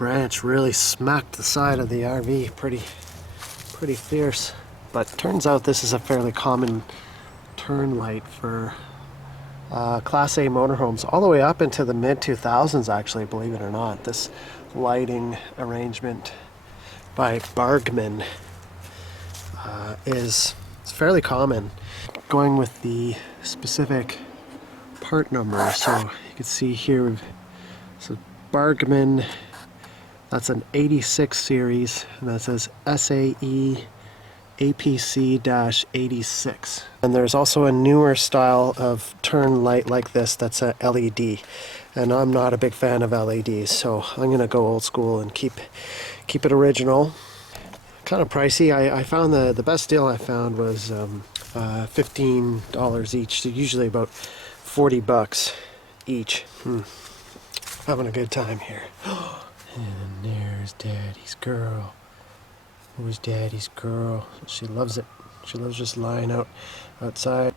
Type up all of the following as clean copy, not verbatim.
branch really smacked the side of the RV pretty fierce. But turns out this is a fairly common turn light for Class A motorhomes, all the way up into the mid-2000s actually, believe it or not. This lighting arrangement by Bargman is fairly common. Going with the specific part number, so you can see here, so Bargman, that's an 86 series, and that says SAE APC-86. And there's also a newer style of turn light like this that's a LED. And I'm not a big fan of LEDs, so I'm gonna go old school and keep it original. Kind of pricey. I found the best deal I found was $15 each, so usually about 40 bucks each. Having a good time here. And there's Daddy's girl. Who's Daddy's girl? She loves it. She loves just lying outside.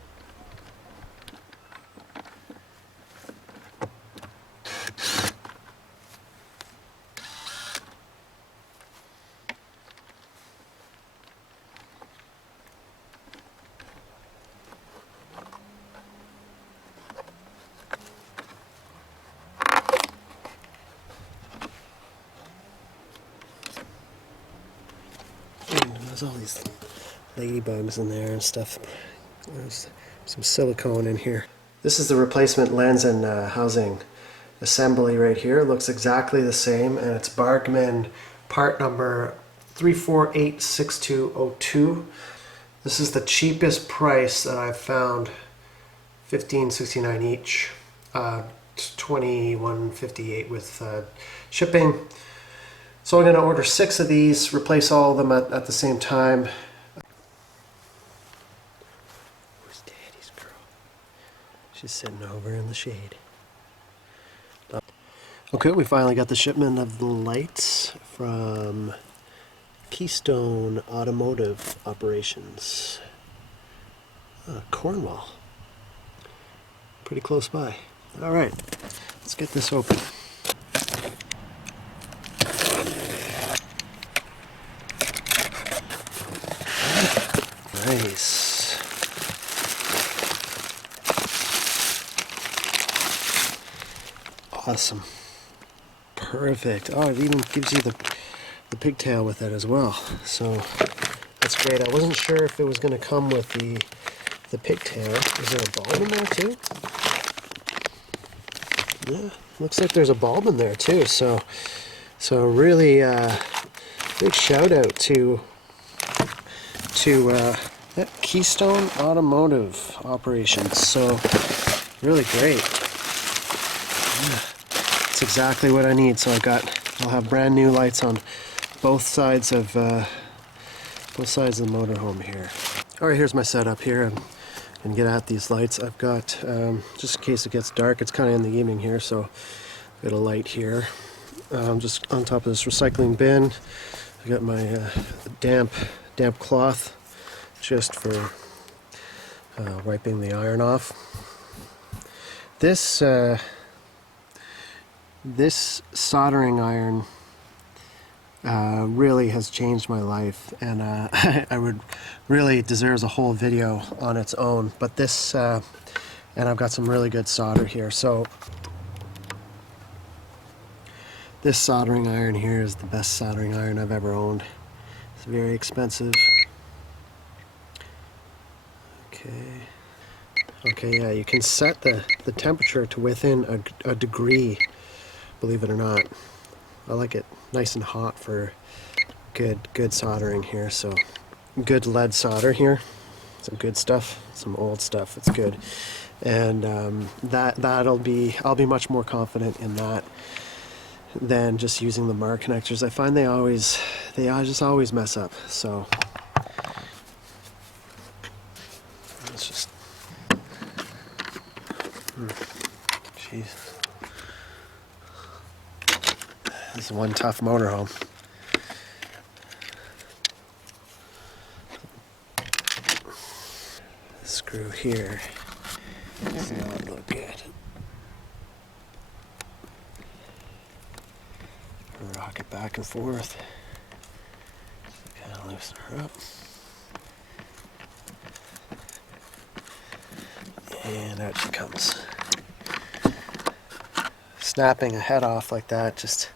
There's all these ladybugs in there and stuff. There's some silicone in here. This is the replacement lens and housing assembly right here. It looks exactly the same, and it's Bargman part number 3486202. This is the cheapest price that I've found, $15.69 each, $21.58 with shipping. So I'm going to order 6 of these, replace all of them at the same time. Where's Daddy's girl? She's sitting over in the shade. Okay, we finally got the shipment of the lights from Keystone Automotive Operations. Cornwall. Pretty close by. Alright, let's get this open. Nice. Awesome. Perfect. Oh, it even gives you the pigtail with it as well. So that's great. I wasn't sure if it was going to come with the pigtail. Is there a bulb in there too? Yeah, looks like there's a bulb in there too. So really big shout out to Keystone Automotive Operations. So really great. Yeah, it's exactly what I need. So I'll have brand new lights on both sides of the motorhome here. All right, here's my setup here. And get at these lights. I've got, just in case it gets dark, it's kind of in the evening here, so I've got a light here. Just on top of this recycling bin, I got my damp cloth just for wiping the iron off. This soldering iron really has changed my life, and I would really deserves a whole video on its own. But this, and I've got some really good solder here. So this soldering iron here is the best soldering iron I've ever owned. It's very expensive. Okay, yeah, you can set the temperature to within a degree, believe it or not. I like it nice and hot for good soldering here. So good lead solder here, some good stuff, some old stuff. It's good, and I'll be much more confident in that than just using the MAR connectors. I find they just always mess up. So let's just jeez. This is one tough motorhome. Screw here does not look good. rock it back and forth. Kind of loosen her up. And out she comes. Snapping a head off like that just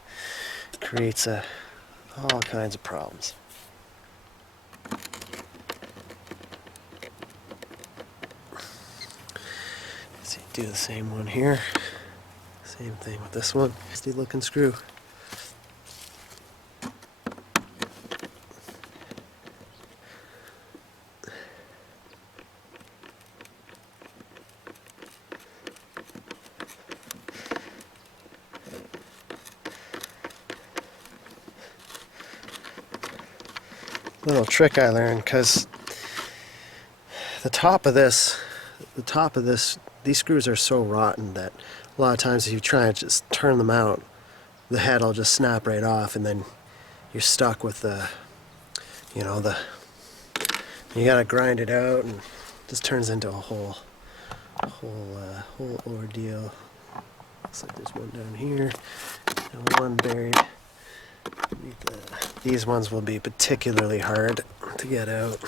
creates all kinds of problems. So you do the same one here. Same thing with this one. Nasty looking screw. Little trick I learned, because the top of this, these screws are so rotten that a lot of times if you try and just turn them out, the head will just snap right off, and then you're stuck with you gotta grind it out, and it just turns into a whole ordeal. Looks like there's one down here, and one buried. These ones will be particularly hard to get out.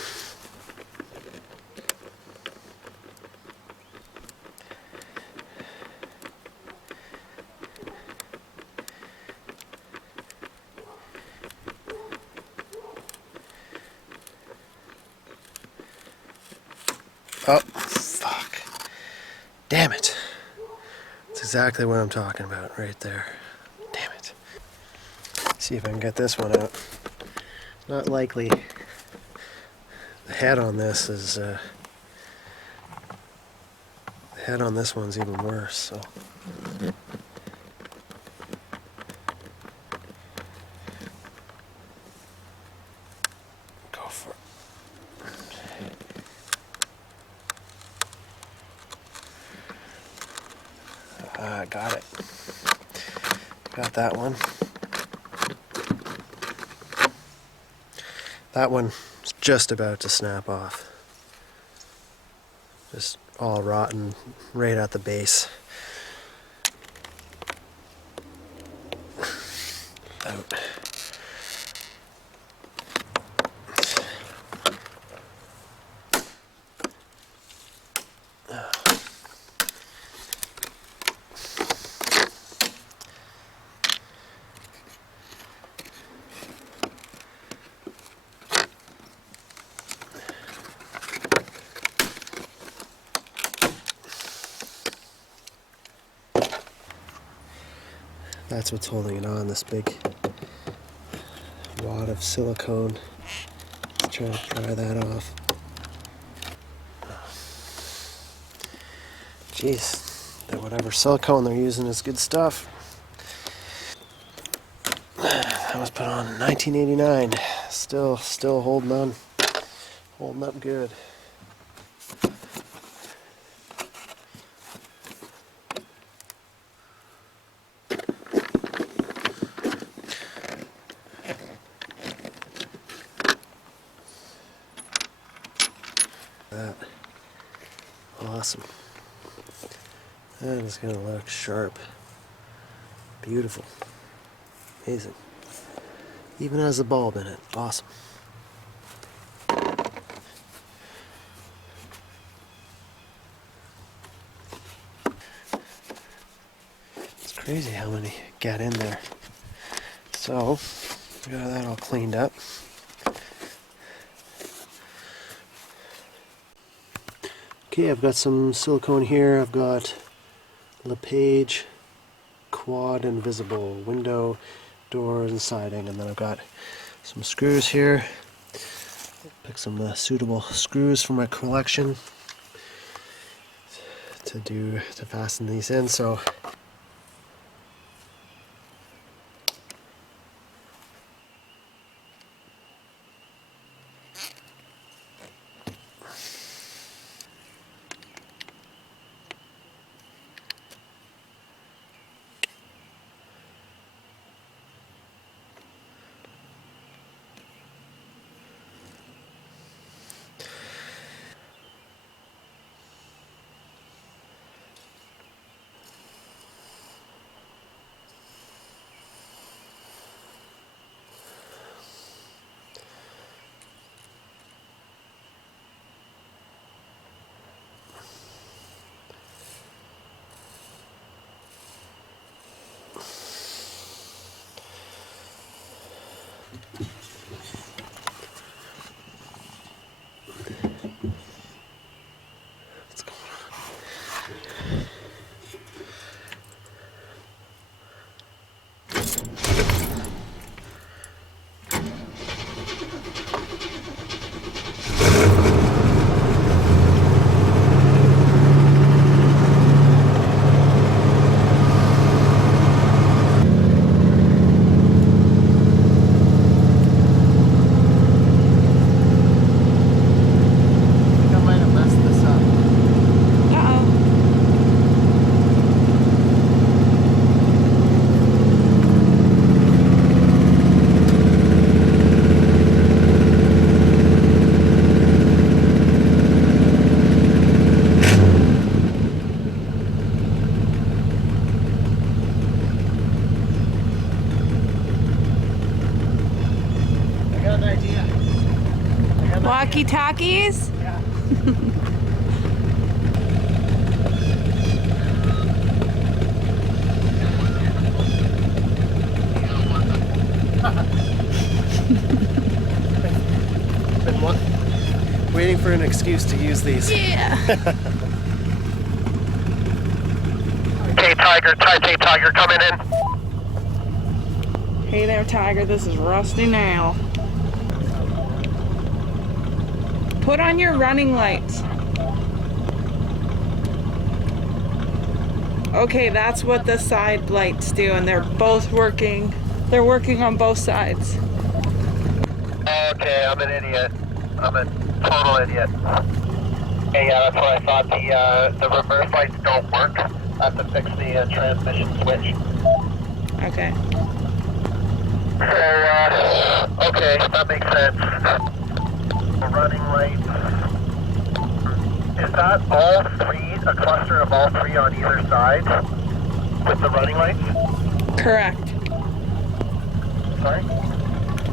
Oh, fuck. Damn it. That's exactly what I'm talking about right there. Damn it. See if I can get this one out. Not likely. The head on this is, the head on this one's even worse, so. Go for it. Got it. Got that one. That one's just about to snap off. Just all rotten right at the base. Out. That's what's holding it on, this big wad of silicone. Let's try to pry that off. Jeez, that whatever silicone they're using is good stuff. That was put on in 1989. Still holding on. Holding up good. That. Awesome. That is going to look sharp. Beautiful. Amazing. Even has a bulb in it. Awesome. It's crazy how many get in there. So, we got that all cleaned up. Okay, I've got some silicone here. I've got LePage quad invisible window, doors, and siding, and then I've got some screws here. Pick some suitable screws from my collection to fasten these in. So Talkies? Yeah. Been waiting for an excuse to use these. Yeah. Hey Tiger, Type Tiger coming in. Hey there, Tiger. This is Rusty Nail. Put on your running lights. Okay, that's what the side lights do, and they're both working. They're working on both sides. Okay, I'm an idiot. I'm a total idiot. Hey, yeah, that's what I thought. The reverse lights don't work. I have to fix the transmission switch. Okay. Okay, that makes sense. The running lights. Is that all three, a cluster of all three on either side with the running lights? Correct. Sorry?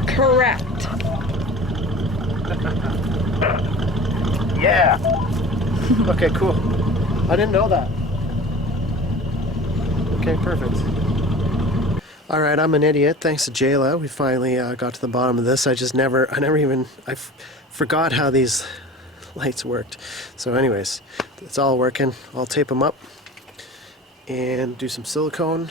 Correct. Yeah. Okay, cool. I didn't know that. Okay, perfect. All right, I'm an idiot. Thanks to Jayla, we finally got to the bottom of this. I forgot how these lights worked. So anyways, it's all working. I'll tape them up and do some silicone.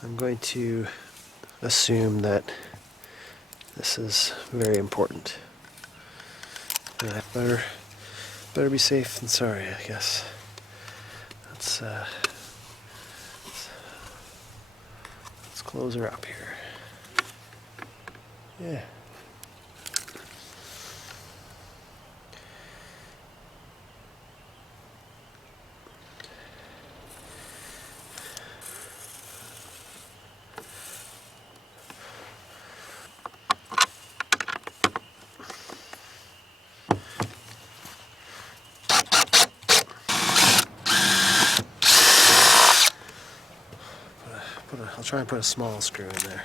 I'm going to assume that this is very important. Better be safe than sorry, I guess. Let's close her up here. Yeah. I'll try and put a small screw in there.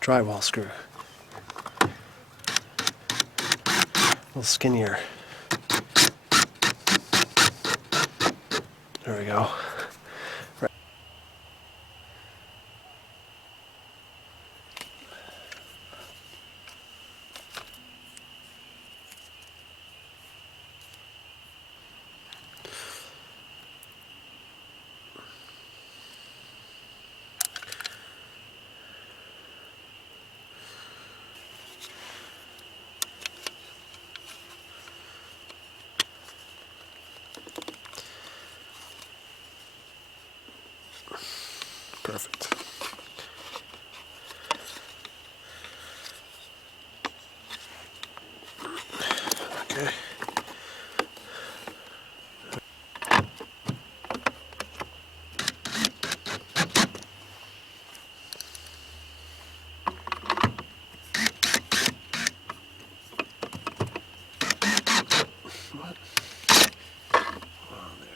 Drywall screw. A little skinnier. There we go. Right. Perfect. Okay. What? Oh, there.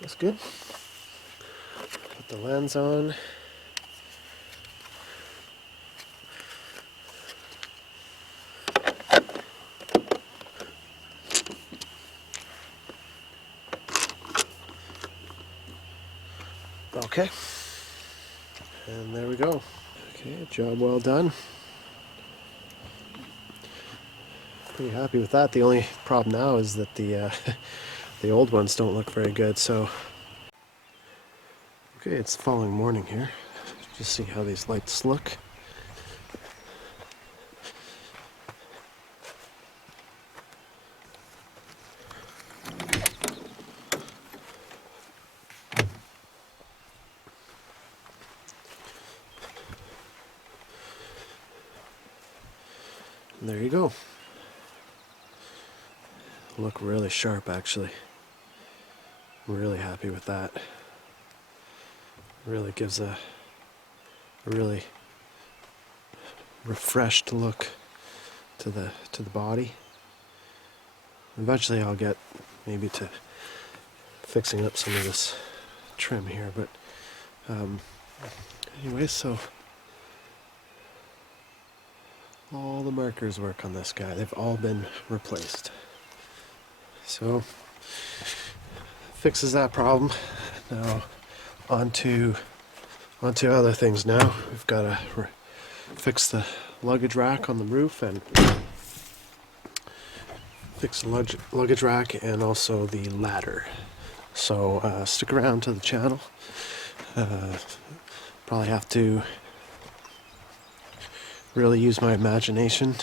That's good. Put the lens on. Okay. And there we go. Okay, job well done. Pretty happy with that. The only problem now is that the the old ones don't look very good. So, okay, it's the following morning here. Just see how these lights look. And there you go. Look really sharp, actually. I'm really happy with that. Really gives a really refreshed look to the body. Eventually I'll get maybe to fixing up some of this trim here, but anyway, so all the markers work on this guy. They've all been replaced. So fixes that problem. Now onto other things now. We've got to fix the luggage rack on the roof and fix the luggage rack and also the ladder. So stick around to the channel. Probably have to really use my imagination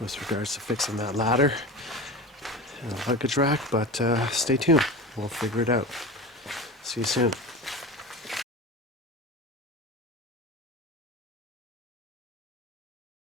with regards to fixing that ladder and the luggage rack, but stay tuned. We'll figure it out. See you soon.